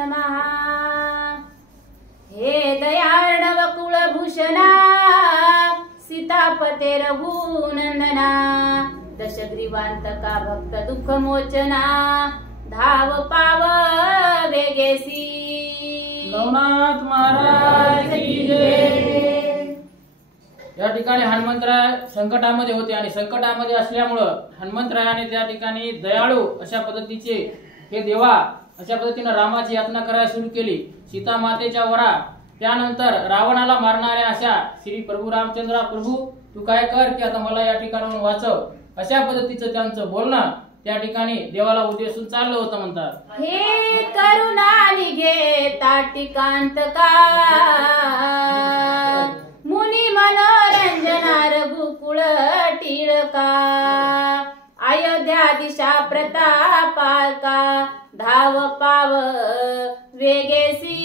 नमः। हे दयार्णव कुलभूषणा सीतापते रघुनंदना दशग्रीवांतका भक्त दुःख मोचना धाव पाव वेगेसी। नवनाथ महाराज की जय। या ठिकाणी हनुमंतराय संकटामध्ये होते आणि संकटामध्ये असल्यामुळं हनुमंतरायाने त्या ठिकाणी दयाळू अशा पद्धतीचे हे देवा अशा पद्धतीने रामाची यातना करायला सुरू केली। सीता मातेच्या वरा त्यानंतर रावणाला मारणाऱ्या अशा श्री प्रभू रामचंद्र प्रभू तू काय कर की आता मला या ठिकाणाहून वाचव अशा पद्धतीचं त्यांचं बोलणं त्या ठिकाणी देवाला उद्देशून चाललं होतं म्हणतात। हे करुणा निघे ताटिकांत का मुनी मनोरंजना रघुकुळ टिळका अयोध्या दिशा प्रतापाका धाव पाव वेगेसी।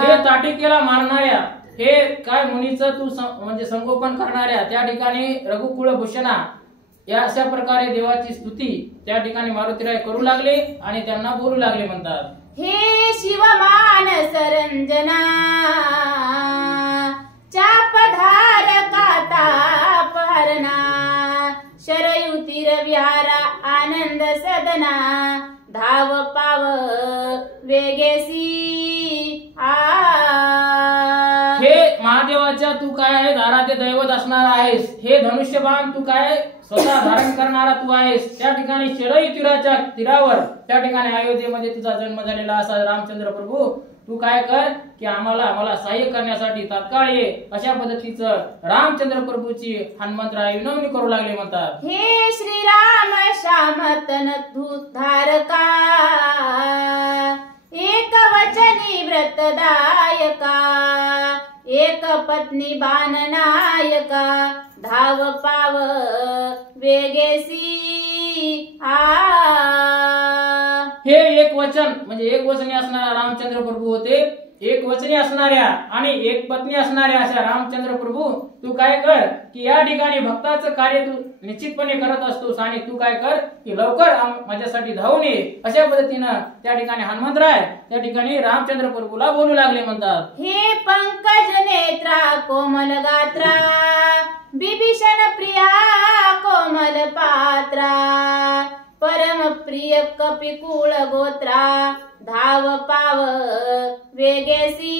हे ताटिकेला मारणाऱ्या हे काय मुनीचं तू म्हणजे संगोपन करणाऱ्या त्या ठिकाणी रघुकुळ भूषणा या अशा प्रकारे देवाची स्तुती त्या ठिकाणी मारुतीराय करू लागले आणि त्यांना बोलू लागले म्हणतात। हे शिवमान सरंजना चापधारका तापहरणा शरयू तीर विहारा आनंद सदना धाव पाव वेगेसी। हे महादेवाच्या तू काय आहे धाराचे दैवत असणार आहेस। हे धनुष्यबाण तू काय स्वतः धारण करणारा तू आहेस। त्या ठिकाणी शरयू तीराच्या तीरावर त्या ठिकाणी अयोध्येमध्ये तुझा जन्म झालेला असा रामचंद्र प्रभू तू काय कर की मला सहाय्य करण्यासाठी तात्काळ ये अशा पद्धतीचं रामचंद्र प्रभूची हनुमंतराय विनवणी करू लागले म्हणतात। हे श्रीराम श्याम तन धारका एक वचनी व्रतदायका एक पत्नी बाण नायका धाव पाव वेगेसी। हे एक वचन म्हणजे एक वचनी असणारा रामचंद्र प्रभू होते। एक वचनी असणाऱ्या आणि एक पत्नी असणाऱ्या अशा रामचंद्र प्रभू तू काय कर की या ठिकाणी भक्ताचं कार्य तू निश्चितपणे करत असतोस आणि तू काय कर की लवकर माझ्यासाठी धावून ये अशा पद्धतीनं त्या ठिकाणी हनुमंतराय त्या ठिकाणी रामचंद्र प्रभूला बोलू लागले म्हणतात। हे पंकज नेत्रा कोमल गात्रा बिभीषण प्रिया कोमल पात्रा परम प्रिय कपिकुळ गोत्रा धाव पाव वेगेसी।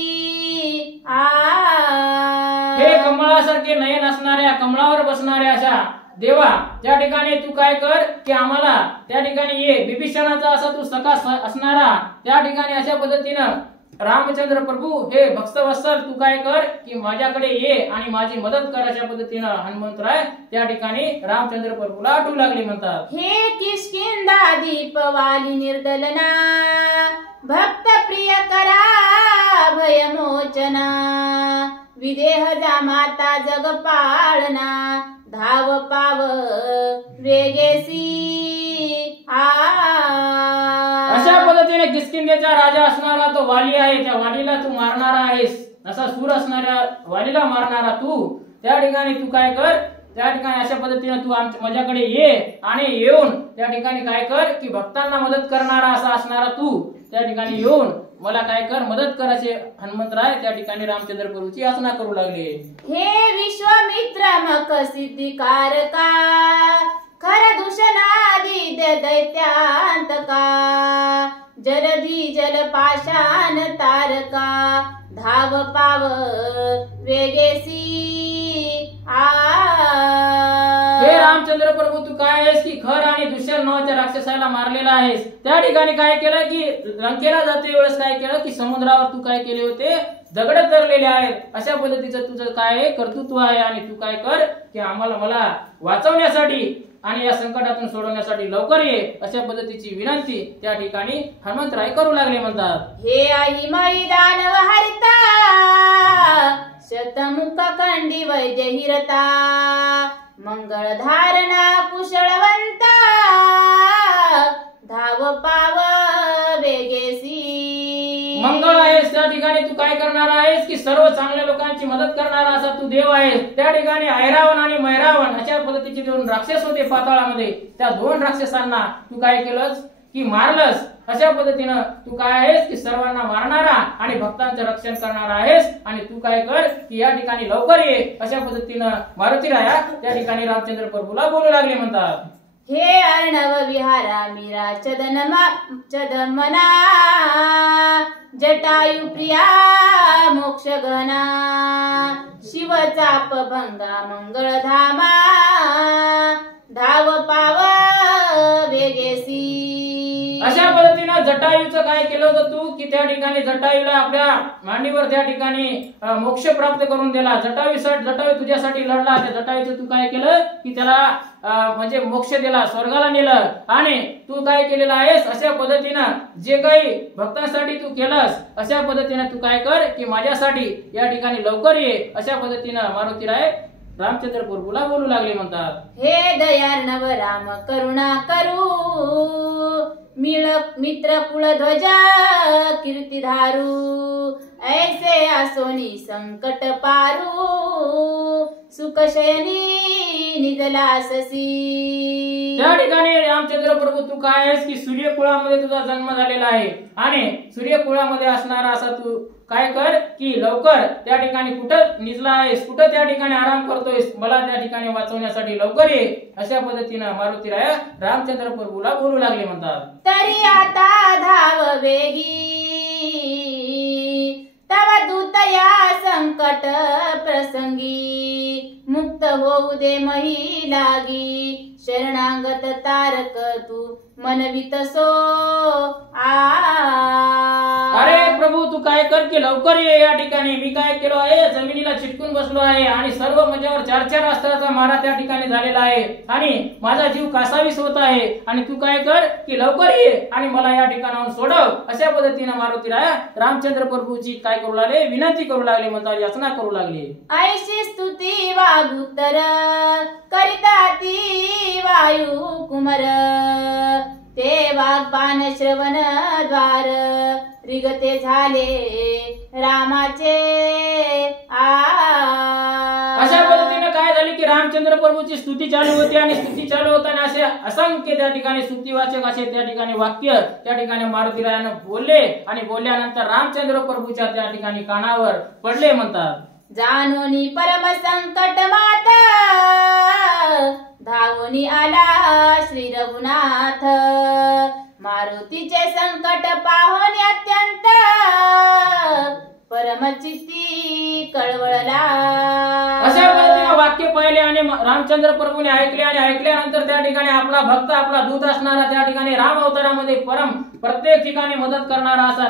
हे कमळासारखे नयन असणाऱ्या कमळावर बसणाऱ्या अशा देवा त्या ठिकाणी तू काय कर की आम्हाला त्या ठिकाणी ये बिभीषणाचा असा तू सखा असणारा त्या ठिकाणी अशा पद्धतीनं रामचंद्र प्रभू हे भक्तवत्सल तू काय कर की माझ्याकडे ये आणि माझी मदत कर अशा पद्धतीनं हनुमंतराय त्या ठिकाणी रामचंद्र प्रभूला आठवू लागले म्हणतात। हे किष्किंधा दीप वाली निर्दलना भक्त प्रिय करा भयमोचना विदेह जा माता जग पाळना धाव पाव वेगेसी। अशा पद्धतीने किष्किंधेचा राजा असणारा तो वाली आहे त्या वालीला तू मारणारा आहेस असा सूर असणाऱ्या वालीला मारणारा तू त्या ठिकाणी तू काय कर त्या ठिकाणी अशा पद्धतीने तू माझ्याकडे ये आणि येऊन त्या ठिकाणी काय कर की भक्तांना मदत करणारा असा असणारा तू त्या ठिकाणी येऊन मला काय कर मदत कर असे हनुमंतराय त्या ठिकाणी रामचंद्र प्रभूची याचना करू लागले। हे विश्वामित्र मक सिद्धिकारका खर दूषणादी दैत्यांतका जलधी जलपाशान तारका धाव पाव वेगेसी। हे रामचंद्र प्रभू तू काय आहेस की खर आणि दुष्यंत नावाच्या राक्षसाला मारलेला आहेस। त्या ठिकाणी काय केलं की लंकेला जाते वेळेस काय केलं की समुद्रावर तू काय केले होते दगड तरलेले आहेत अशा पद्धतीचं तुझं काय कर्तृत्व आहे आणि तू काय कर की मला वाचवण्यासाठी आणि या संकटातून सोडवण्यासाठी लवकर ये अशा पद्धतीची विनंती त्या ठिकाणी हनुमंतराय करू लागले म्हणतात। हे आई मैदान हरिता शतमुख कंडी वैद्य हिरता मंगळ धारणा कुशळवंता धाव पाव वेगेसी। मंगळ आहेस त्या ठिकाणी तू काय करणार आहेस की सर्व चांगल्या लोकांची मदत करणारा असा तू देव आहेस। त्या ठिकाणी ऐरावण आणि मैरावण अशा पद्धतीचे दोन राक्षस होते पाताळामध्ये त्या दोन राक्षसांना तू काय केलंस की मारलंस, अशा पद्धतीनं तू काय आहेस की सर्वांना मारणारा आणि भक्तांचं रक्षण करणारा आहेस आणि तू काय कर की या ठिकाणी लवकर ये, अशा पद्धतीनं मारुती राया त्या ठिकाणी रामचंद्र प्रभूला बोलू लागले म्हणतात. हे अर्णव विहारा मीरा चदमना जटायु प्रिया मोक्ष गणा शिवचाप भंगा मंगळधामा धाव पाव वेगेसी. अशा पद्धतीनं जटायूचं काय केलं होतं तू की त्या ठिकाणी जटायूला आपल्या मांडीवर त्या ठिकाणी मोक्ष प्राप्त करून दिला. जटायू तुझ्यासाठी लढला. त्या जटायूचं तू काय केलं की त्याला म्हणजे मोक्ष दिला, स्वर्गाला नेलं आणि तू काय केलेलं आहेस अशा पद्धतीनं जे काही भक्तांसाठी तू केलंस अशा पद्धतीनं तू काय कर की माझ्यासाठी या ठिकाणी लवकर ये, अशा पद्धतीनं मारुती राय रामचंद्र प्रभूला बोलू लागले म्हणतात. हे दयार्णव राम करुणा करू मित्र कुलध्वजा कीर्ती धारू ऐसे आसोनी संकट पारू सुखशयनी निजलाससी. त्या ठिकाणी रामचंद्र प्रभू तू काय आहेस की सूर्यकुळामध्ये तुझा जन्म झालेला आहे आणि सूर्यकुळामध्ये असणारा असा तू काय कर की लवकर त्या ठिकाणी कुठं निजला आहेस, कुठं त्या ठिकाणी आराम करतोयस, मला त्या ठिकाणी वाचवण्यासाठी लवकर ये, अशा पद्धतीनं मारुती राया रामचंद्र प्रभूला बोलू लागले म्हणतात. तरी आता धाव वेगी तव दूत या संकट प्रसंगी मुक्त होऊ दे मही लागी शरणागत तारक तू मनवित सो अरे प्रभू तू काय कर की लवकर ये या ठिकाणी. मी काय केलो आहे जमिनीला चिटकून बसलो आहे आणि सर्व माझ्यावर 4-4 अस्त्राचा मारा त्या ठिकाणी झालेला आहे आणि माझा जीव कासावीस होत आहे आणि तू काय कर की लवकर ये आणि मला या ठिकाणाहून सोडव, अशा पद्धतीने मारुती राया रामचंद्र प्रभूची काय करू लागले, विनंती करू लागले म्हणतात, याचना करू लागले. ऐशी स्तुती वागुत्तर करिता ती वायू कुमर ते वाग्बाण श्रवण द्वार रिगते झाले रामाचे अशा पद्धतीने काय झाले की रामचंद्र प्रभूची स्तुती चालू होती आणि स्तुती चालू होताना असे असंख्य त्या ठिकाणी स्तुतीवाचक असे त्या ठिकाणी वाक्य त्या ठिकाणी मारुती रायानं बोलले आणि बोलल्यानंतर रामचंद्र प्रभूच्या त्या ठिकाणी कानावर पडले म्हणतात. जानोनी परम संकट माता धावोनी आला श्री रघुनाथ मारुतीचे संकट पाहून अत्यंत परमचित्ती कळवळला. अशा पद्धतीने वाक्य पाहिले आणि रामचंद्र प्रभूने ऐकले आणि ऐकल्यानंतर त्या ठिकाणी आपला भक्त आपला दूत असणारा त्या ठिकाणी राम अवतारामध्ये प्रत्येक ठिकाणी मदत करणारा असा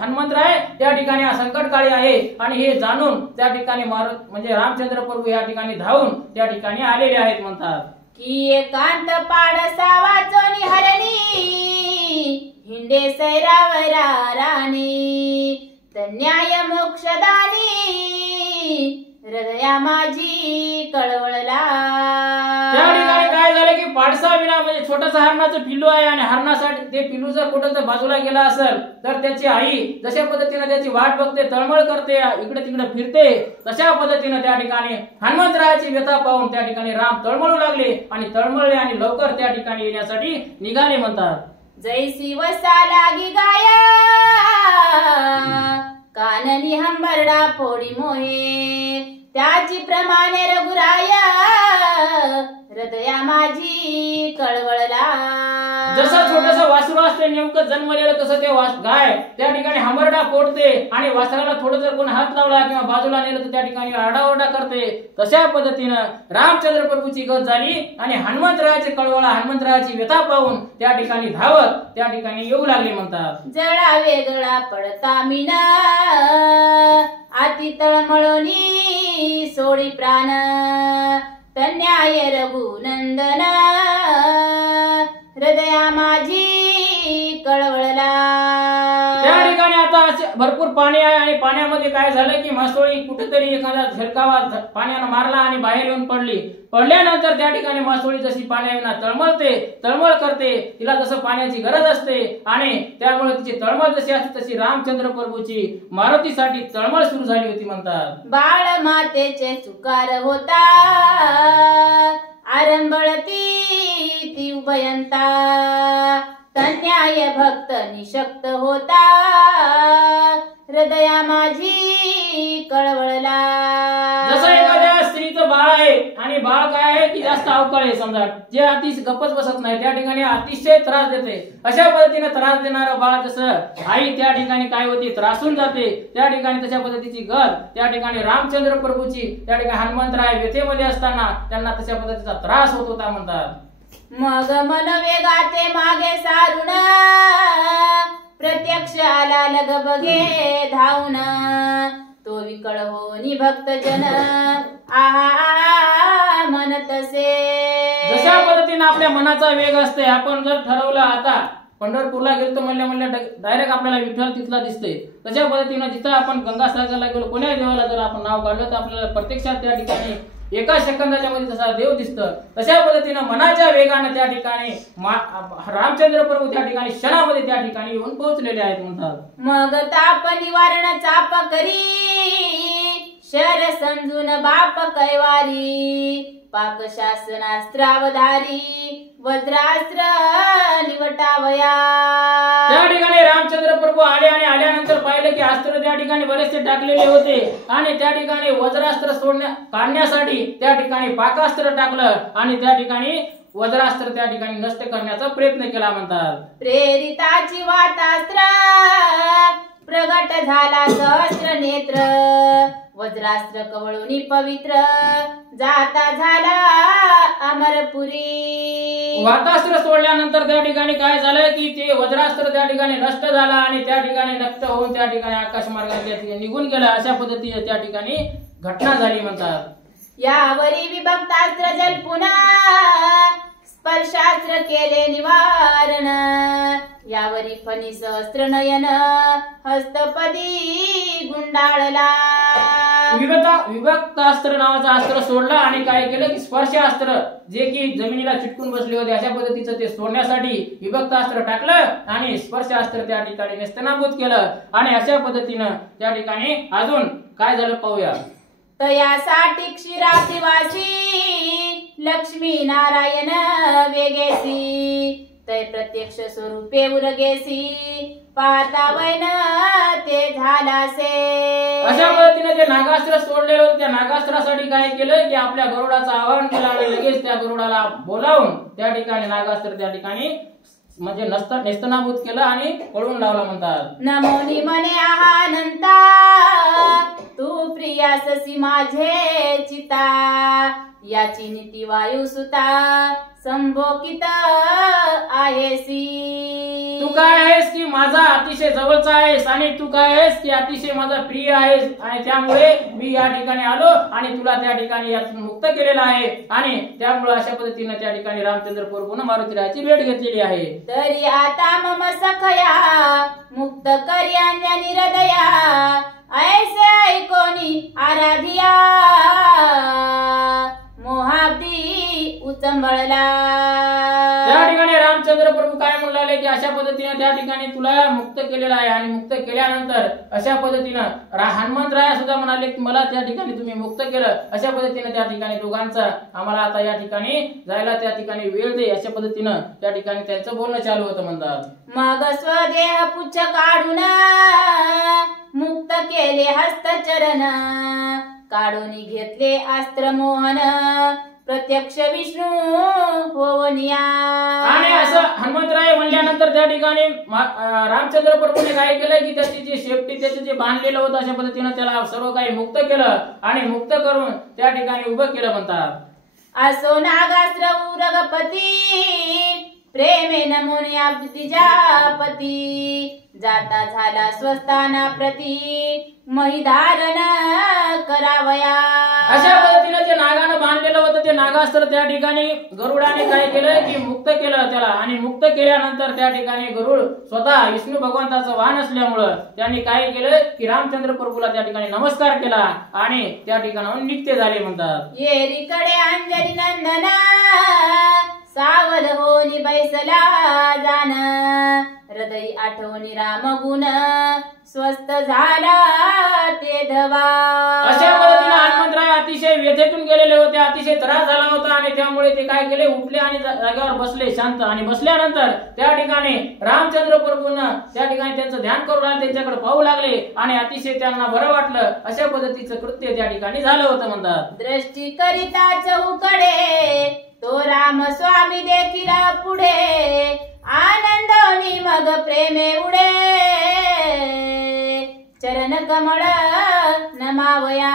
हनुमंतराय त्या ठिकाणी संकट काळी आहे आणि हे जाणून त्या ठिकाणी म्हणजे रामचंद्र प्रभू या ठिकाणी धावून त्या ठिकाणी आलेले आहेत म्हणतात. की एकांत पाडसा वाचोनी हरणी हिंडे सैरावरा राणी न्याय मोक्षदानी हृदया माझी कळवळला. त्या ठिकाणी काय झालं की पाडसा विना म्हणजे छोटस हरणाचं पिल्लू आहे आणि हरणासाठी ते पिल्लू जर कुठं जर बाजूला गेला असेल तर त्याची आई जशा पद्धतीने त्याची वाट बघते, तळमळ करते, इकडे तिकडे फिरते, तशा पद्धतीने त्या ठिकाणी हनुमंतरायाची व्यथा पाहून त्या ठिकाणी राम तळमळू लागले आणि तळमळले आणि लवकर त्या ठिकाणी येण्यासाठी निघाले म्हणतात. जैसी वसा लागी गाया काननी हंबरडा फोडी मोहे त्याची प्रमाणे रघुराया हृदया माझी कळवळला. जसं छोटस वासरू असते नेमकं जन्मलेलं तसं ते गाय त्या ठिकाणी हंबरडा फोडते आणि वासराला थोडं जर कोणी हात लावला किंवा बाजूला नेलं तर त्या ठिकाणी आरडाओरडा करते. तशा पद्धतीनं रामचंद्र प्रभूची गत झाली आणि हनुमंतरायाचे कळवळा हनुमंतरायाची व्यथा पाहून त्या ठिकाणी धावत त्या ठिकाणी येऊ लागले म्हणतात. जळा वेगळा पडता मीना आती तळमळोनी सोडी प्राण तन्याय रघुनंदन हृदया माझी कळवळला. त्या ठिकाणी आता भरपूर पाणी आहे आणि पाण्यामध्ये काय झालं की मासोळी कुठेतरी एखादा झलकावा पाण्यानं मारला आणि बाहेर येऊन पडल्यानंतर त्या ठिकाणी मासोळी जशी पाण्याविना तळमळ करते, तिला जसं पाण्याची गरज असते आणि त्यामुळे तिची तळमळ जशी असते तशी रामचंद्र प्रभूची मारुतीसाठी तळमळ सुरू झाली होती म्हणतात. बाळ मातेचे चुकार होता आरंभळती ती उभयंता तन्याय भक्त निशक्त होता हृदया माझी कळवळला. जसं एखाद्या स्त्रीचं बाळ आहे आणि बाळ काय आहे की जास्त अवकाळ आहे समजा, जे अतिशय गप्पच बसत नाही त्या ठिकाणी अतिशय त्रास देते, अशा पद्धतीने त्रास देणारं बाळ जसं आई त्या ठिकाणी काय होती त्रासून जाते, त्या ठिकाणी तशा पद्धतीची गत त्या ठिकाणी रामचंद्र प्रभूची त्या ठिकाणी हनुमंतराय व्यथेमध्ये असताना त्यांना तशा पद्धतीचा त्रास होत होता म्हणतात. मग मन वेगाते मागे सारून प्रत्यक्ष आला लग बघे धावून. तो विकळ होनी भक्त जन आहा म्हणतसे. जशा पद्धतीने आपल्या मनाचा वेग असते, आपण जर ठरवलं आता पंढरपूरला गेलो म्हणल्या डायरेक्ट आपल्याला विठ्ठल तिथला दिसते, तशा पद्धतीने जिथं आपण गंगासागरला गेलो कोण्या देवाला जर आपण नाव काढलं तर आपल्याला प्रत्यक्षात त्या ठिकाणी एका सेकंदाच्या मध्ये जसा देव दिसतं, तशा पद्धतीने मनाच्या वेगाने त्या ठिकाणी रामचंद्र प्रभू त्या ठिकाणी क्षणामध्ये त्या ठिकाणी येऊन पोहोचलेले आहेत म्हणतात. मग ताप निवारण चाप करी शर समजून बाप कैवारी. पाक शासनास्त्रावधारी वज्रास्त्र निवटावया. त्या ठिकाणी रामचंद्र प्रभू आले आणि आल्यानंतर पाहिलं की अस्त्र त्या ठिकाणी बरेचसे टाकलेले होते आणि त्या ठिकाणी वज्रास्त्र काढण्यासाठी त्या ठिकाणी पाकास्त्र टाकलं आणि त्या ठिकाणी वज्रास्त्र त्या ठिकाणी नष्ट करण्याचा प्रयत्न केला म्हणतात. प्रेरिताची वातास्त्र प्रगट झाला सहस्र नेत्र. वज्रास्त्र कवळूनी पवित्र जाता झाला अमरपुरी. वातास्त्र सोडल्यानंतर त्या ठिकाणी काय झालं की ते वज्रास्त्र त्या ठिकाणी नष्ट झाला आणि त्या ठिकाणी नष्ट होऊन त्या ठिकाणी आकाश मार्गाने निघून गेला, अशा पद्धतीने त्या ठिकाणी घटना झाली म्हणतात. यावरी विभक्तास्त्र जल पुन्हा स्पर्शास्त्र केले निवारण. यावरी फणी सहस्त्र नयन हस्तपदी गुंडाळला. विभक्तास्त्र नावाचं अस्त्र सोडलं आणि काय केलं की स्पर्शास्त्र जे की जमिनीला चिटकून बसले होते अशा पद्धतीचं ते सोडण्यासाठी विभक्तास्त्र टाकलं आणि स्पर्शास्त्र त्या ठिकाणी नेस्तनाभूत केलं आणि अशा पद्धतीनं त्या ठिकाणी अजून काय झालं पाहूया. तयासाठी क्षीरादिवासी लक्ष्मी नारायण वेगेसी. तय प्रत्यक्ष स्वरूपे उरगेसी पाहता वैन ते झालासे. अशा पद्धतीने ते नागास्त्र सोडलेलं होतं, त्या नागास्त्रासाठी काय केलं की आपल्या गरुडाचं आवाहन केलं आणि लगेच त्या गरुडाला बोलावून त्या ठिकाणी नागास्त्र त्या ठिकाणी म्हणजे नेस्तनाभूत केलं आणि पळून लावला म्हणतात. नमोनी मने आहानंता तू प्रियाससी माझे चिता. याची नीती वायू सुता संभोकित आहेसी. तू काय आहेस की माझा अतिशय जवळचा आहेस आणि तू काय आहेस की अतिशय माझा प्रिय आहेस आणि त्यामुळे मी या ठिकाणी आलो आणि तुला त्या ठिकाणी यातून मुक्त केलेला आहे आणि त्यामुळे अशा पद्धतीने त्या ठिकाणी रामचंद्र प्रभूने मारुतीरायाची भेट घेतलेली आहे. तरी आता मम सखया मुक्त कर्या हृदया ऐसे ऐकोनी आराधिया. मोहाब्दी उचंबळला. त्या ठिकाणी रामचंद्र प्रभू काय म्हणाले की अशा पद्धतीने त्या ठिकाणी तुला मुक्त केलेला आहे आणि मुक्त केल्यानंतर अशा पद्धतीनं हनुमंतराया सुद्धा म्हणाले की मला त्या ठिकाणी तुम्ही मुक्त केलं, अशा पद्धतीने त्या ठिकाणी दोघांचा आम्हाला आता या ठिकाणी जायला त्या ठिकाणी वेळ दे, अशा पद्धतीनं त्या ठिकाणी त्यांचं बोलणं चालू होतं म्हणतात. मग स्वदेह पुच्छ काढून मुक्त केले हस्तचरण. काढून घेतले अस्त्र मोहन प्रत्यक्ष विष्णू होवनिया. आणि असं हनुमंतराय म्हणल्यानंतर त्या ठिकाणी रामचंद्र प्रभूने काय केलं की त्याची जी शेपटी त्याचे जे बांधलेलं होतं अशा पद्धतीने त्याला सर्व काही मुक्त केलं आणि मुक्त करून त्या ठिकाणी उभं केलं म्हणतात. असो नागास्त्र उरगपती प्रेमे नमुने अब्दिजापती. जाता झाला स्वस्थाना प्रती महिधारण करावया. अशा पद्धतीने जे नागानं बांधलेलं होतं ते नागास्त्र त्या ठिकाणी गरुडाने काय केलं की मुक्त केलं त्याला आणि मुक्त केल्यानंतर त्या ठिकाणी गरुड स्वतः विष्णू भगवंताचं वाहन असल्यामुळं त्यांनी काय केलं की रामचंद्र प्रभूला त्या ठिकाणी नमस्कार केला आणि त्या ठिकाणाहून निघते झाले म्हणतात. येरीकडे अंजली नंदना सावध होनी बैसला जान. हृदयी आठवणी राम गुण स्वस्त झाला ते धवा. अशा पद्धतीने हनुमंतराय अतिशय व्यथेतून गेलेले होते, अतिशय त्रास झाला होता आणि त्यामुळे ते काय केले, उठले आणि जागेवर बसले शांत. आणि बसल्यानंतर त्या ठिकाणी रामचंद्र प्रभूंना त्या ठिकाणी त्यांचं ध्यान करू लागले, त्यांच्याकडे पाहू लागले आणि अतिशय त्यांना बरं वाटलं. अशा पद्धतीचं कृत्य त्या ठिकाणी झालं होतं म्हणतात. दृष्टी करिता चौकडे तो राम स्वामी देखील पुढे आनंदोनी मग प्रेमे उडे चरण कमळ नमावया.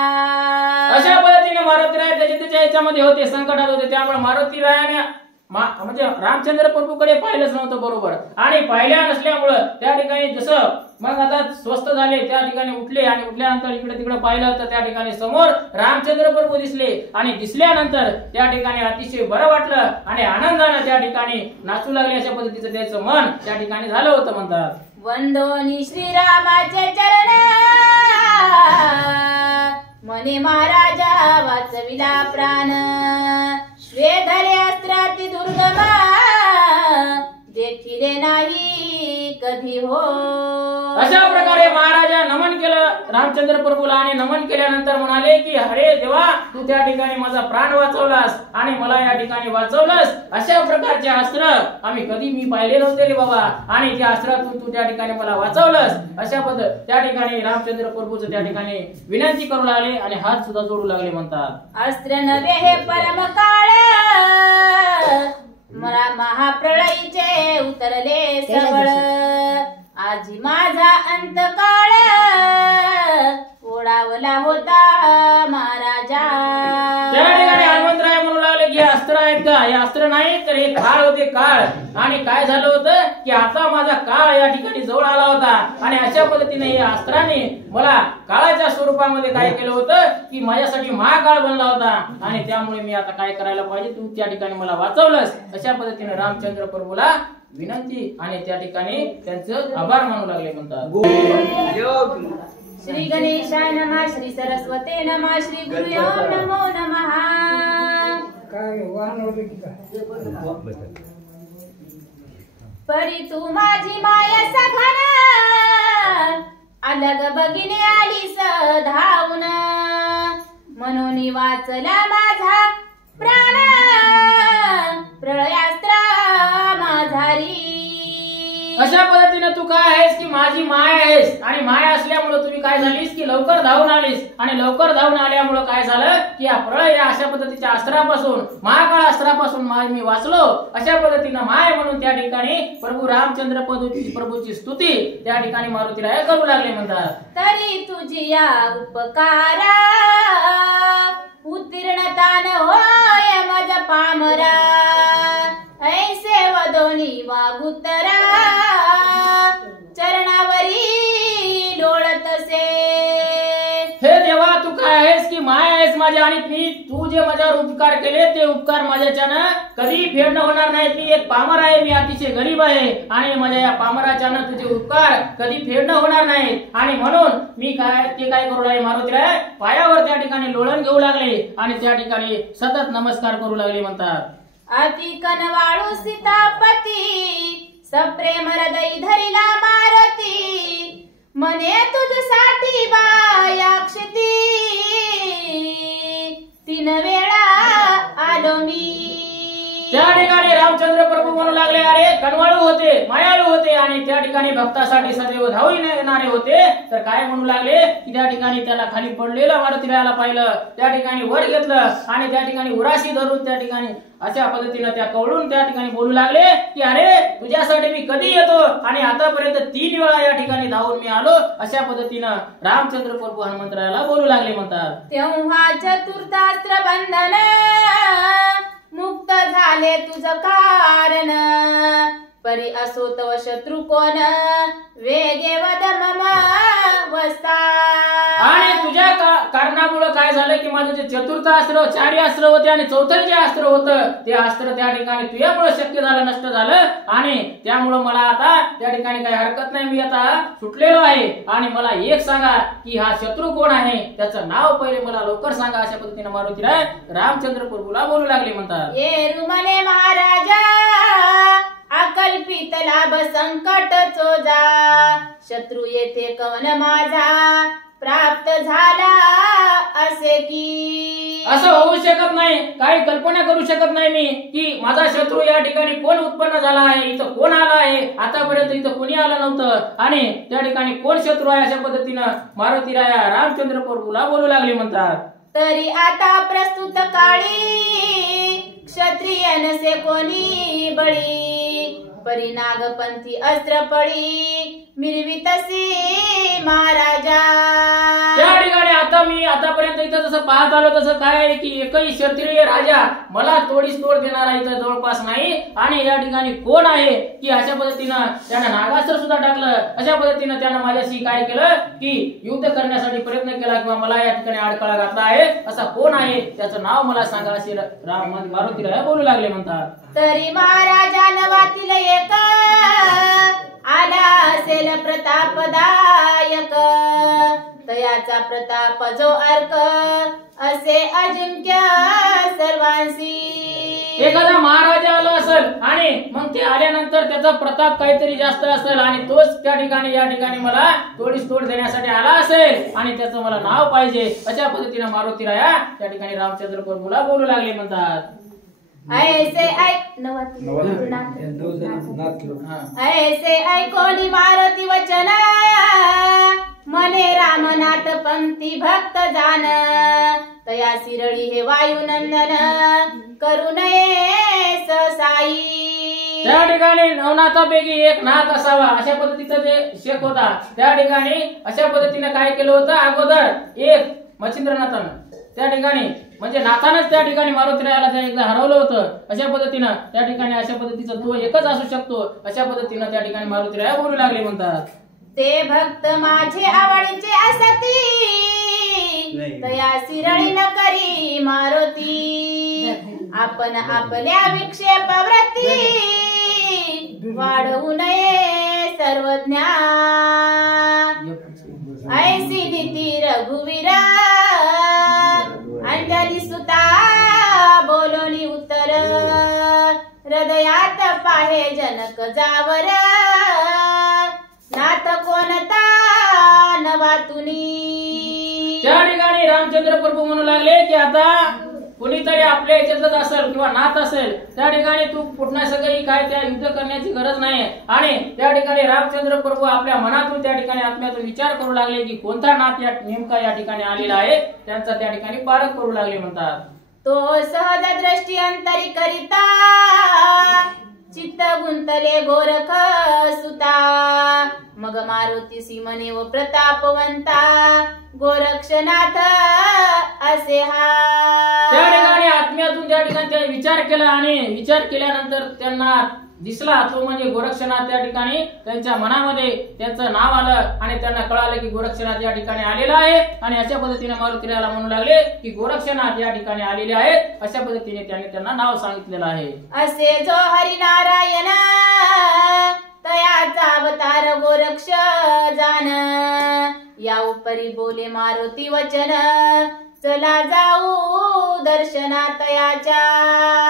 अशा पद्धतीने मारुतीराय त्याच्या याच्यामध्ये होते, संकटात होते. त्यामुळे मारुतीरायाने म्हणजे रामचंद्र प्रभूकडे पाहिलंच नव्हतं बरोबर. आणि पाहिल्या नसल्यामुळं त्या ठिकाणी जसं मग आता स्वस्थ झाले, त्या ठिकाणी उठले आणि उठल्यानंतर इकडे तिकडे पाहिलं तर त्या ठिकाणी समोर रामचंद्र प्रभू दिसले. आणि दिसल्यानंतर त्या ठिकाणी अतिशय बरं वाटलं आणि आनंदानं त्या ठिकाणी नाचू लागले. अशा पद्धतीचं त्याचं मन त्या ठिकाणी झालं होतं म्हणतात. वंदोनी श्रीरामाचे चरण मने महाराजा वाचविला प्राण वेधरे अस्त्राती दुर्गमा देखिले नाही कधी हो. अशा प्रकारे महाराजा नमन केलं रामचंद्र प्रभूला आणि नमन केल्यानंतर म्हणाले की अरे देवा, तू त्या ठिकाणी माझा प्राण वाचवलास आणि मला या ठिकाणी वाचवलंस. अशा प्रकारचे अस्त्र आम्ही कधी मी पाहिले नव्हते रे बाबा, आणि त्या अस्त्रातून तू त्या ठिकाणी मला वाचवलंस. अशा पद्धत त्या ठिकाणी रामचंद्र प्रभूचं त्या ठिकाणी विनंती करू लागले आणि हात सुद्धा जोडू लागले म्हणतात. अस्त्र नव्हे हे परम काळ मला महाप्रळयीचे उतरले सबळ आजी माझा अंतकाळ ओढावला होता महाराजा. त्या ठिकाणी हनुमंतराय म्हणू लागले की अस्त्र आहेत का, हे अस्त्र नाही तर हे काळ होते, काळ. आणि काय झालं होतं की आता माझा काळ या ठिकाणी जवळ आला होता आणि अशा पद्धतीने या अस्त्राने मला काळाच्या स्वरूपामध्ये काय केलं होतं की माझ्यासाठी महाकाळ बनला होता. आणि त्यामुळे मी आता काय करायला पाहिजे, तू त्या ठिकाणी मला वाचवलंस. अशा पद्धतीने रामचंद्र प्रभूला विनंती आणि त्या ठिकाणी त्यांचं आभार मानू लागले म्हणतात. श्री गणेशाय नमः, श्री सरस्वते नमः, श्री गुरुयो नमो नमः. परी तू माझी माया सघन अलग बगिने आलीस धावून म्हणून वाचला माझा प्राण प्रळयास्त्र माझारी. अशा पद्धतीने तू काय आहेस की माझी माया आहेस आणि माया असल्यामुळे तुम्ही काय झालीस की लवकर धावून आलीस. आणि लवकर धावून आल्यामुळे काय झालं की या प्रळय या अशा पद्धतीच्या अस्त्रापासून, महाकाळ अस्त्रापासून मी वाचलो. अशा पद्धतीनं माय म्हणून त्या ठिकाणी प्रभू रामचंद्र प्रभूची स्तुती त्या ठिकाणी मारुतीराय करू लागले म्हणतात. तरी तुझी या उपकारा उत्तीर्णतान होय मज पामरा ऐसे वदोनी वागुतरा चरणावरी लोळतसे. हे देवा, तू काय आहेस की माया आहेस माझ्या आणि तू जे माझ्यावर उपकार केले ते उपकार माझ्याच्यानं कधी फेडणं होणार नाही. मी एक पामर आहे, मी अतिशय गरीब आहे आणि माझ्या या पामराच्यानं तुझे उपकार कधी फेडणं होणार नाही. आणि म्हणून मी काय करू लागले मारुतीराय पायावर त्या ठिकाणी लोळण घेऊ लागले आणि त्या ठिकाणी सतत नमस्कार करू लागले म्हणतात. अति कनवाळू सीतापती सप्रेम हृदय धरिला मारती मने तुझसाठी बायाक्षती 3 वेळा आलो मी. त्या ठिकाणी रामचंद्र प्रभू म्हणू लागले अरे कनवाळू होते, मायाळू होते आणि त्या ठिकाणी भक्तासाठी सदैव धावून येणारे होते. तर काय म्हणू लागले की त्या ठिकाणी त्याला खाली पडलेलं मारुतीरायाला पाहिलं, त्या ठिकाणी वर घेतलं आणि त्या ठिकाणी उराशी धरून त्या ठिकाणी अशा पद्धतीने त्या कवळून त्या ठिकाणी बोलू लागले की अरे तुझ्यासाठी मी कधी येतो आणि आतापर्यंत 3 वेळा या ठिकाणी धावून मी आलो. अशा पद्धतीनं रामचंद्र प्रभू हनुमंतरायाला बोलू लागले म्हणतात. तेव्हा चतुर्थास्त्र बंधन मुक्त झाले तुझ कारण परी असो तव शत्रू कोण वेगे वद मम वस्ता. आणि तुझ्या कारणामुळे काय झालं की माझं जे चतुर्थ अस्त्र, 4 अस्त्र होते आणि चौथं जे अस्त्र होतं ते अस्त्र त्या ठिकाणी तुझ्यामुळे शक्य झालं, नष्ट झालं. आणि त्यामुळे मला आता त्या ठिकाणी काही हरकत नाही, मी आता सुटलेलो आहे. आणि मला एक सांगा की हा शत्रू कोण आहे, त्याचं नाव पहिले मला लवकर सांगा. अशा पद्धतीने मारुतीराय रामचंद्र प्रभूला बोलू लागले म्हणतात. ये रुमने महाराजा अकल्पित लाभ संकट चोजा, शत्रू येथे कवन माझा प्राप्त झाला असे की. असं होऊ शकत नाही, काही कल्पना करू शकत नाही मी की माझा शत्रू या ठिकाणी कोण उत्पन्न झाला आहे, इथं कोण आला आहे, आतापर्यंत इथं कोणी आलं नव्हतं आणि त्या ठिकाणी कोण शत्रू आहे अशा पद्धतीनं मारुती राया रामचंद्र प्रभूला बोलू लागले म्हणतात. तरी आता प्रस्तुत काळी क्षत्रिय नसे कोणी बळी, परिनागपंथी अस्त्र पळी मिरवितसी महाराजा. त्या ठिकाणी आता मी आतापर्यंत इथं जसं पाहत आलो तसं काय आहे की एकही क्षत्रिय राजा मला तोडीस तोड देणारा इथं जवळपास नाही. आणि या ठिकाणी कोण आहे की अशा पद्धतीनं त्यानं नागास्त्र सुद्धा टाकलं, अशा पद्धतीनं त्यानं माझ्याशी काय केलं की युद्ध करण्यासाठी प्रयत्न केला किंवा मला या ठिकाणी अडकळा घातला आहे. असा कोण आहे त्याचं नाव मला सांगा असे मारुती राया बोलू लागले म्हणतात. तरी महाराजा नवातील एक आला असेल प्रतापदायक, तयाचा प्रताप जो अर्क असे अजिंक्य सर्वांशी. एखादा महाराजा आला असेल आणि मग ते आल्यानंतर त्याचा प्रताप काहीतरी जास्त असेल आणि तोच त्या ठिकाणी या ठिकाणी मला तोडीस तोड देण्यासाठी आला असेल आणि त्याचं मला नाव पाहिजे. अशा पद्धतीने मारुती राया त्या ठिकाणी रामचंद्र प्रभूला बोलू लागले म्हणतात. ऐसे ऐकोनी मारुती वचन, मने रामनाथ पंथी भक्त जान, तया शिरळी हे वायुनंदन करू नये ससाई. त्या ठिकाणी नवनाथापैकी एक नाथ असावा अशा पद्धतीचा जे शेख होता, त्या ठिकाणी अशा पद्धतीने काय केलं होतं अगोदर एक मच्छिंद्रनाथानं त्या ठिकाणी म्हणजे नाथानच त्या ठिकाणी मारुती रायाला त्या एकदा हरवलं होतं. अशा पद्धतीनं त्या ठिकाणी अशा पद्धतीचा तो एकच असू शकतो. अशा पद्धतीनं त्या ठिकाणी मारुती राया बोलू लागले म्हणतात. ते भक्त माझे आवडीचे असती, तया शिरळी न करी मारुती, आपण आपल्या विक्षेप वृत्ती वाढवू नये सर्वज्ञा. ऐसी नीती रघुवीरा अंजली सुता बोलोनी उत्तर, हृदयात पाहे जनक जावर, नाथ कोणता नवा तुनी. त्या ठिकाणी रामचंद्र प्रभू म्हणू लागले की आता कोणीतरी आपल्या याच्यातच असेल किंवा नाथ असेल, त्या ठिकाणी तू पुटण्यासाठी काय त्या युद्ध करण्याची गरज नाही. आणि त्या ठिकाणी रामचंद्र प्रभू आपल्या मनातून त्या ठिकाणी आत्म्यातून विचार करू लागले की कोणता नाथ या नेमका या ठिकाणी आलेला आहे, त्यांचा त्या ठिकाणी पारख करू लागले म्हणतात. तो सहज दृष्टी अंतरी करिता, चित्त गुंतले गोरख सुता, मग मारुती सीमने व प्रतापवंता, गोरक्षनाथ असे हा. त्या ठिकाणी आत्म्यातून त्या ठिकाणी त्यांनी विचार केला आणि विचार केल्यानंतर त्यांना दिसला तो म्हणजे गोरक्षनाथ. त्या ठिकाणी त्यांच्या मनामध्ये त्यांचं नाव आलं आणि त्यांना कळालं की गोरक्षनाथ या ठिकाणी आलेला आहे. आणि अशा पद्धतीने मारुती रायाला म्हणू लागले की गोरक्षनाथ या ठिकाणी आलेले आहेत. अशा पद्धतीने त्यांना नाव सांगितलेलं आहे. असे जो हरिनारायण तयाचा अवतार गोरक्ष जान, या उपरी बोले मारुती वचन, चला जाऊ दर्शनात याच्या.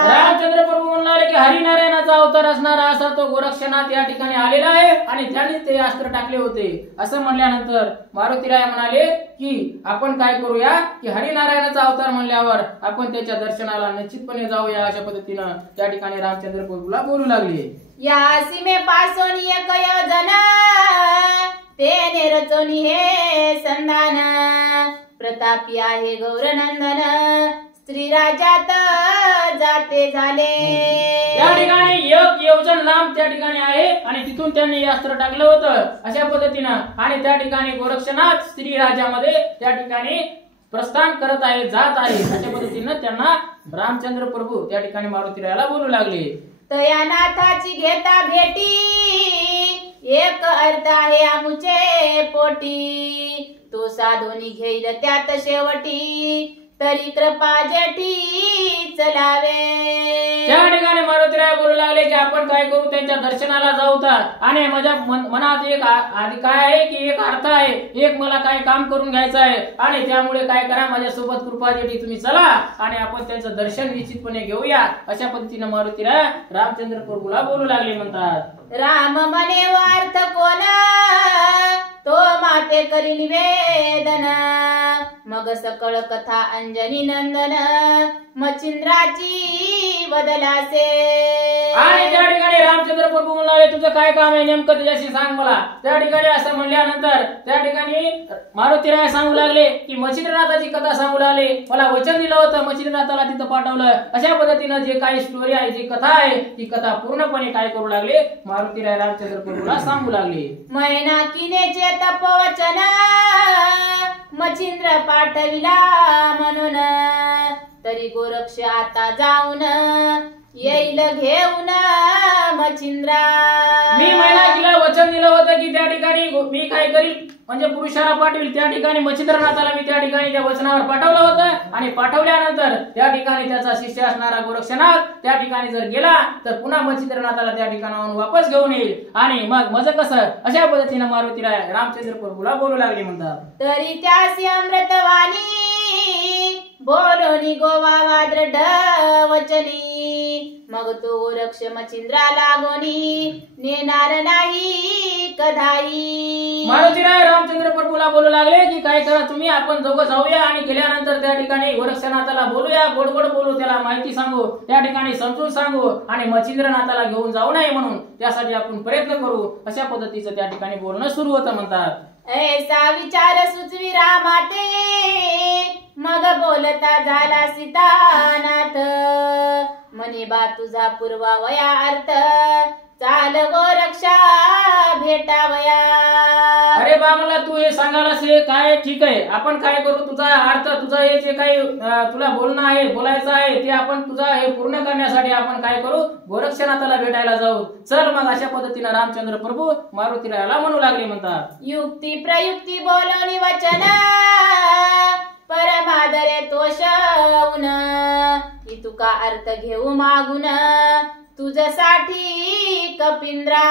रामचंद्र प्रभू म्हणाले की हरिनारायणाचा अवतार असणारा असा तो गोरक्षनाथ या ठिकाणी आलेला आहे आणि त्यांनी ते अस्त्र टाकले होते. असं म्हणल्यानंतर मारुतीराय म्हणाले की आपण काय करूया की हरिनारायणाचा अवतार म्हणल्यावर आपण त्याच्या दर्शनाला निश्चितपणे जाऊया. अशा पद्धतीनं त्या ठिकाणी रामचंद्र प्रभूला बोलू लागले. या सीमे पासून एक योजन, ते निरचोनी हे संधान, प्रतापी आहे गौरनंदन, स्त्री राज्यात जाते झाले. त्या ठिकाणी एक योजन लांब त्या ठिकाणी आहे आणि तिथून त्यांनी अस्त्र टाकलं होतं. अशा पद्धतीनं आणि त्या ठिकाणी गोरक्षनाथ स्त्री राज्यामध्ये त्या ठिकाणी प्रस्थान करत आहे, जात आहे. अशा पद्धतीनं त्यांना रामचंद्र प्रभू त्या ठिकाणी मारुती रायाला बोलू लागले. तया नाथाची घेता भेटी, एक अर्थ आहे आमुचे पोटी, तो साधोनी घेईल त्यात शेवटी, तरी कृपा जेठी चलावे. त्या ठिकाणी मारुतीराय बोलू लागले की आपण काय करू, त्यांच्या दर्शनाला जाऊ तर. आणि माझ्या मनात एक आधी काय आहे की एक अर्थ आहे, एक मला काय काम करून घ्यायचं आहे. आणि त्यामुळे काय करा, माझ्यासोबत कृपा जेठी तुम्ही चला आणि आपण त्यांचं दर्शन निश्चितपणे घेऊया. अशा पद्धतीने मारुतीराय रामचंद्र प्रभूला बोलू लागले म्हणतात. राम म्हणे वार्थ कोण, तो माते करी निवेदन. मग सकळ कथा अंजनी नंदन, मच्छिंद्राची बदलासे. आणि त्या ठिकाणी रामचंद्र प्रभू म्हणाले तुझं काय काम आहे नेमकं त्याच्याशी सांग मला. त्या ठिकाणी असं म्हणल्यानंतर त्या ठिकाणी मारुतीराय सांगू लागले की मच्छिंद्रनाथाची कथा सांगू लागले. मला वचन दिलं होतं, मच्छिंद्रनाथाला तिथं पाठवलं. अशा पद्धतीनं जे काही स्टोरी आहे, जी कथा आहे, ती कथा पूर्णपणे काय करू लागले, मारुतीराय रामचंद्र प्रभूला सांगू लागले. मैनाकिनेचे तपवचन, मच्छिंद्र पाठविला म्हणून. तरी गोरक्ष आता जाऊन, येईल घेऊन मच्छिंद्रा. मी मैनाकीला वचन दिलं होतं की त्या ठिकाणी मी काय करील, म्हणजे पुरुषाला पाठविल. त्या ठिकाणी मच्छिंद्रनाथाला मी त्या ठिकाणी त्या वचनावर पाठवलं होतं. आणि पाठवल्यानंतर त्या ठिकाणी त्याचा शिष्य असणारा गोरक्षनाथ त्या ठिकाणी जर गेला तर पुन्हा मच्छिंद्रनाथाला त्या ठिकाणाहून वापस घेऊन येईल. आणि मग माझं कसं, अशा पद्धतीने मारुतीराय रामचंद्र प्रभूला बोलू लागले म्हणतात. तरी त्यासी अमृतवाणी, बोलोनी गोवा वाद्रड वचनी. मग तो गोरक्ष मच्छिंद्रा लागोनी, नेणार नाही कधाई. मारुतीराय रामचंद्र प्रभूला बोलू लागले की काय करा तुम्ही, आपण दोघं जाऊया आणि गेल्यानंतर त्या ठिकाणी गोरक्षनाथाला बोलूया, गोड गोड बोलू, त्याला माहिती सांगू, त्या ठिकाणी समजून सांगू. आणि मच्छिंद्रनाथाला घेऊन जाऊ नये म्हणून त्यासाठी आपण प्रयत्न करू. अशा पद्धतीचं त्या ठिकाणी बोलणं सुरू होतं म्हणतात. ऐसा विचार सुचवी रामाते, मग बोलता झाला सीतानाथ. म्हणे बा तुझा पूर्वावया अर्थ, चाल गोरक्षा भेटावया. अरे बा मला तू हे सांगायलास हे काय, ठीक आहे आपण काय करू, तुझा अर्थ, तुझं हे जे काही तुला बोलणं आहे, बोलायचं आहे, ते आपण तुझा हे पूर्ण करण्यासाठी आपण काय करू, गोरक्षनाथाला भेटायला जाऊ. चल मग. अशा पद्धतीने रामचंद्र प्रभू मारुतीरायाला म्हणू लागले म्हणतात. युक्ती प्रयुक्ती बोलवणी वचन, परमादरे तोषवून. की तुका अर्थ घेऊ मागून, तुझ्यासाठी कपिंद्रा.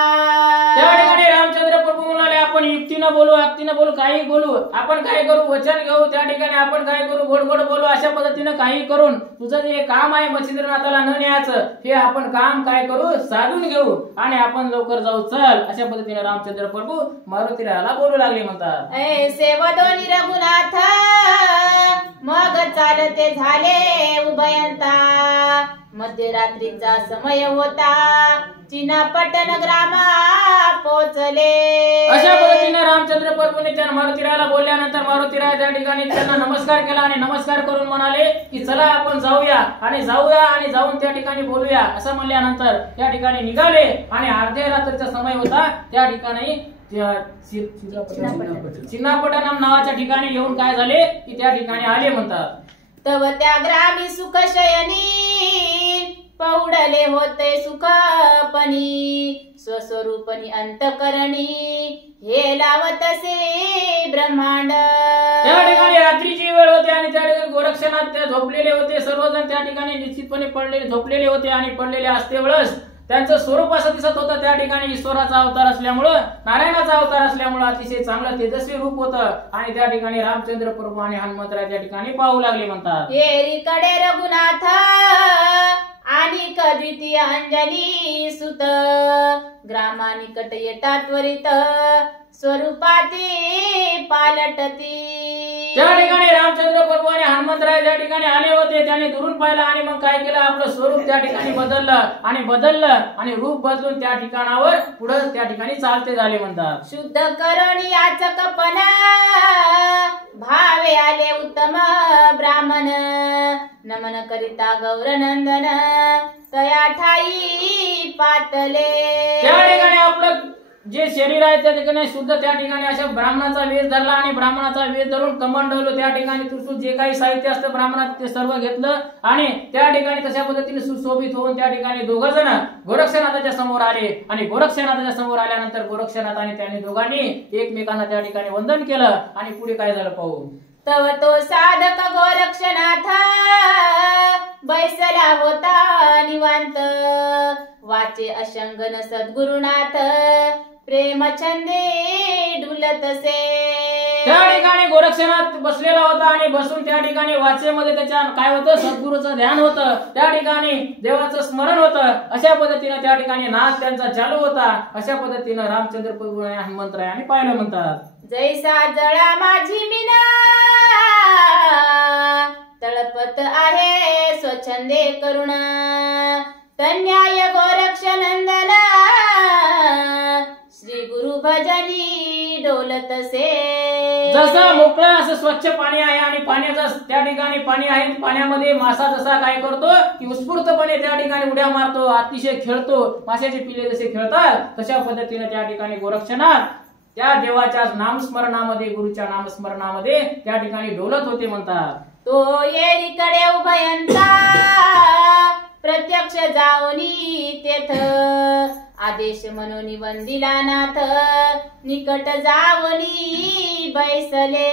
त्या ठिकाणी रामचंद्र प्रभू म्हणाले आपण युक्तीनं बोलू, अक्तीनं बोलू, काही बोलू, आपण काय करू, वचन घेऊ. त्या ठिकाणी आपण काय करू, गोड गोड बोलू. अशा पद्धतीनं काही करून तुझं जे काम आहे मच्छिंद्रनाथाला न न्यायचं, हे आपण काम काय करू, साधून घेऊ आणि आपण लवकर जाऊ. चल. अशा पद्धतीने रामचंद्र प्रभू मारुतीरायाला बोलू लागले म्हणतात. ऐसे वदोनी रघुनाथ, मग चालते झाले उभयंता. मध्यरात्रीचा समय होता, चिनापटन ग्रामा पोचले. अशा पद्धतीने रामचंद्र प्रभूने त्या मारुतीरायाला बोलल्यानंतर मारुतीराय त्या ठिकाणी त्यांना नमस्कार केला आणि नमस्कार करून म्हणाले की चला आपण जाऊया आणि जाऊन त्या ठिकाणी बोलूया. असं म्हणल्यानंतर त्या ठिकाणी निघाले आणि अर्ध्या रात्रीचा समय होता. त्या ठिकाणी चिन्नापटनम नावाच्या ठिकाणी येऊन काय झाले की त्या ठिकाणी आले म्हणतात. तव त्या ग्रामी सुख शयनी, पौडले होते सुखपणी. स्वस्वरूपणी अंतकरणी, हे लावतसे ब्रह्मांड. त्या ठिकाणी रात्रीची वेळ होती आणि त्या ठिकाणी गोरक्षनाथ ते झोपलेले होते. सर्वजण त्या ठिकाणी निश्चितपणे पडलेले झोपलेले होते आणि पडलेले असते वेळेस त्यांचं स्वरूप असं दिसत होतं. त्या ठिकाणी ईश्वराचा अवतार असल्यामुळं, नारायणाचा अवतार असल्यामुळं अतिशय चांगलं तेजस्वी रूप होतं. आणि त्या ठिकाणी रामचंद्र प्रभू आणि हनुमंतराय त्या ठिकाणी पाहू लागले म्हणतात. येरीकडे रघुनाथ, आणि द्वितीय अंजनी सुत. ग्रामानिकट येता त्वरित, स्वरूपाती पालटती. त्या ठिकाणी रामचंद्र प्रभू आणि हनुमंतराय त्या ठिकाणी आले होते. त्यांनी दुरून पाहिलं आणि मग काय केलं, आपलं स्वरूप त्या ठिकाणी बदललं आणि रूप बदलून त्या ठिकाणावर पुढे त्या ठिकाणी चालते झाले म्हणतात. शुद्ध करणी याचकपणा, भावे आले उत्तम ब्राह्मण. नमन करिता गौरनंदन, तया ठाई पातले. त्या ठिकाणी आपलं जे शरीर आहे त्या ठिकाणी शुद्ध, त्या ठिकाणी अशा ब्राह्मणाचा वेश धरला आणि ब्राह्मणाचा वेश धरून कमंडवलं. त्या ठिकाणी तुझं जे काही साहित्य असतं ब्राह्मणात ते सर्व घेतलं आणि त्या ठिकाणी तशा पद्धतीने सुशोभित होऊन त्या ठिकाणी दोघं जण गोरक्षनाथाच्या समोर आले. आणि गोरक्षनाथाच्या समोर आल्यानंतर गोरक्षनाथ आणि त्यांनी दोघांनी एकमेकांना त्या ठिकाणी वंदन केलं. आणि पुढे काय झालं पाहू. तव तो साधक गोरक्षनाथ बैसला होता निवांत, वाचे अशंगन सद्गुरुनाथ प्रेम छंदे डुलतसे. त्या ठिकाणी गोरक्षनाथ बसलेला होता आणि बसून त्या ठिकाणी वाचेमध्ये त्याच्या काय होतं, सद्गुरूचं ध्यान होतं, त्या ठिकाणी देवाचं स्मरण होतं. अशा पद्धतीनं त्या ठिकाणी नाच त्यांचा चालू होता. अशा पद्धतीनं रामचंद्र प्रभू आणि हनुमंतरायांनी पाहिलं म्हणतात. जैसा जळा माझी मीना तळपत आहे स्वच्छंदे करुण, तन्याय गोरक्ष नंदना श्री गुरु भजनी डोलतसे. जसं मोकळं असं स्वच्छ पाणी आहे आणि पाण्याचा त्या ठिकाणी पाणी आहे, पाण्यामध्ये मासा जसा काय करतो की उत्स्फूर्तपणे त्या ठिकाणी उड्या मारतो, अतिशय खेळतो, माशाचे पिले जसे खेळतात तशा पद्धतीने त्या ठिकाणी गोरक्षनाथ त्या देवाच्या नामस्मरणामध्ये, गुरुच्या नामस्मरणामध्ये त्या ठिकाणी डोलत होते म्हणतात. तो येरीकडे उभयंता प्रत्यक्ष जाऊनी तेथ, आदेश म्हणून वंदिला नाथ निकट जाऊनी बैसले.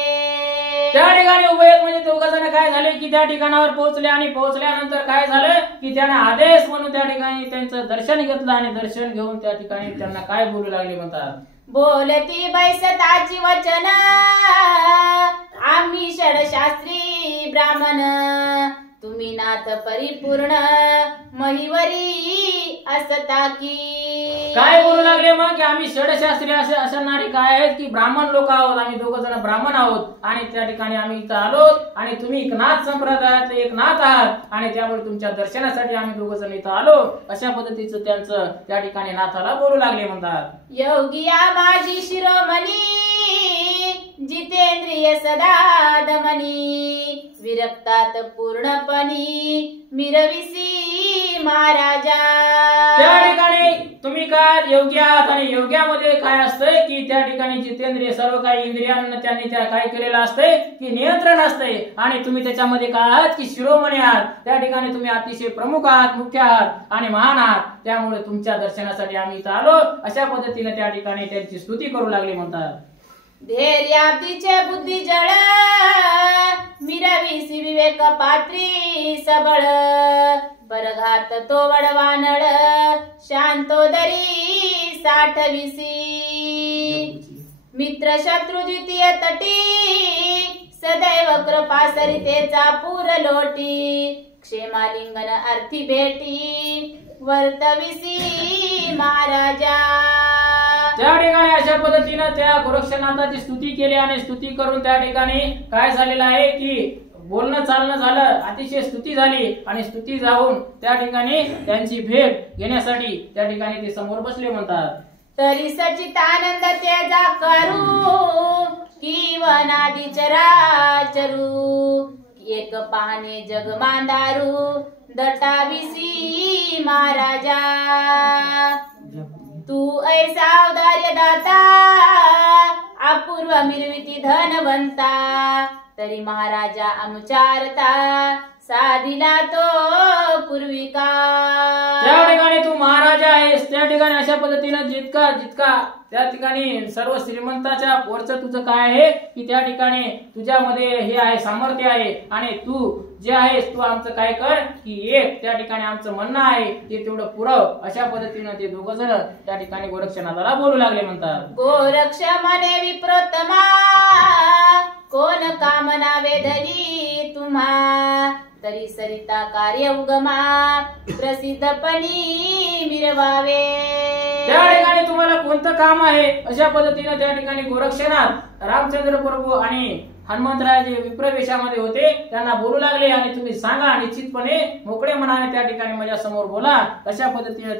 त्या ठिकाणी उभयत म्हणजे दोघ जण काय झाले की त्या ठिकाणावर पोहोचले आणि पोहोचल्यानंतर काय झालं की त्याने आदेश म्हणून त्या ठिकाणी त्यांचं दर्शन घेतलं आणि दर्शन घेऊन त्या ठिकाणी त्यांना काय बोलू लागले म्हणतात. बोलती बैसताची वचन आम्ही षडशास्त्री ब्राह्मण, तुम्ही नाथ परिपूर्ण महिवरी असता की. काय बोलू लागले मग की आम्ही षडशास्त्री असे असणारे काय आहेत की ब्राह्मण लोक आहोत, आम्ही दोघ जण ब्राह्मण आहोत आणि त्या ठिकाणी आम्ही इथं आलो आणि तुम्ही एक नाथ संप्रदायात एक नाथ आहात आणि त्यामुळे तुमच्या दर्शनासाठी आम्ही दोघ जण इथं आलो. अशा पद्धतीचं त्यांचं त्या ठिकाणी नाथाला बोलू लागले म्हणतात. योगिया माझी शिरोमणी जितेंद्रिय सदा दमनी, विरक्तात पूर्णपणी मिरविसी महाराजा. त्या ठिकाणी तुम्ही काय योग्य आहात आणि योग्यामध्ये काय असतंय की त्या ठिकाणी जितेंद्रिय सर्व काही इंद्रियांना त्यांनी त्या काय केलेलं असतंय की नियंत्रण असतंय आणि तुम्ही त्याच्यामध्ये काय आहात की शिरोमणी आहात. त्या ठिकाणी तुम्ही अतिशय प्रमुख आहात, मुख्य आहात आणि महान आहात, त्यामुळे तुमच्या दर्शनासाठी आम्ही इथं आलो. अशा पद्धतीने त्या ठिकाणी त्यांची स्तुती करू लागली म्हणतात. धैर्याब्दीचे बुद्धी जळ मिरविसी विवेक पात्री सबळ, परघात तो वडवानळ शांतोदरी साठविसी. मित्र शत्रु द्वितीय तटी सदैव कृपा सरितेचा पूर लोटी, क्षेमालिंगन अर्थी भेटी वर्तविसी महाराजा. त्या ठिकाणी अशा पद्धतीनं त्या गोरक्षनाथाची स्तुती केली आणि स्तुती करून त्या ठिकाणी काय झालेलं आहे की बोलणं चालणं झालं, अतिशय स्तुती झाली आणि स्तुती जाऊन त्या ठिकाणी त्यांची भेट घेण्यासाठी त्या ठिकाणी ते समोर बसले म्हणतात. तरी सचित आनंद तेजा करू किवनादी चराचरू, एक पाने जग मांदारू दटाविसी महाराजा. तू ऐसा औदार्य दाता अपूर्व मिरविती धनवंता, तरी महाराजा अनुचारता साधिला तो पूर्विका. त्या ठिकाणी तू महाराजा आहेस. त्या ठिकाणी अशा पद्धतीनं जितका जितका त्या ठिकाणी सर्व श्रीमंताच्या वरचं तुझं काय आहे की त्या ठिकाणी तुझ्यामध्ये हे आहे, सामर्थ्य आहे आणि तू जे आहेस तू आमचं काय कर की एक त्या ठिकाणी आमचं म्हणणं आहे ते तेवढं पुरव. अशा पद्धतीनं ते दोघ जण त्या ठिकाणी गोरक्षनाथाला बोलू लागले म्हणतात. गोरक्ष म्हणे विप्रोत्तमा कोण कामना वेधली तुम्हा, तरी सरिता कार्य उगमा प्रसिद्धपणी मिरवावे. त्या ठिकाणी तुम्हाला कोणतं काम आहे अशा पद्धतीने त्या ठिकाणी गोरक्षनाथ रामचंद्र प्रभू आणि हनुमंतराय जे विप्रवेशामध्ये होते त्यांना बोलू लागले आणि तुम्ही सांगा निश्चितपणे मोकळे मनाने त्या ठिकाणी माझ्या समोर बोला. अशा पद्धतीने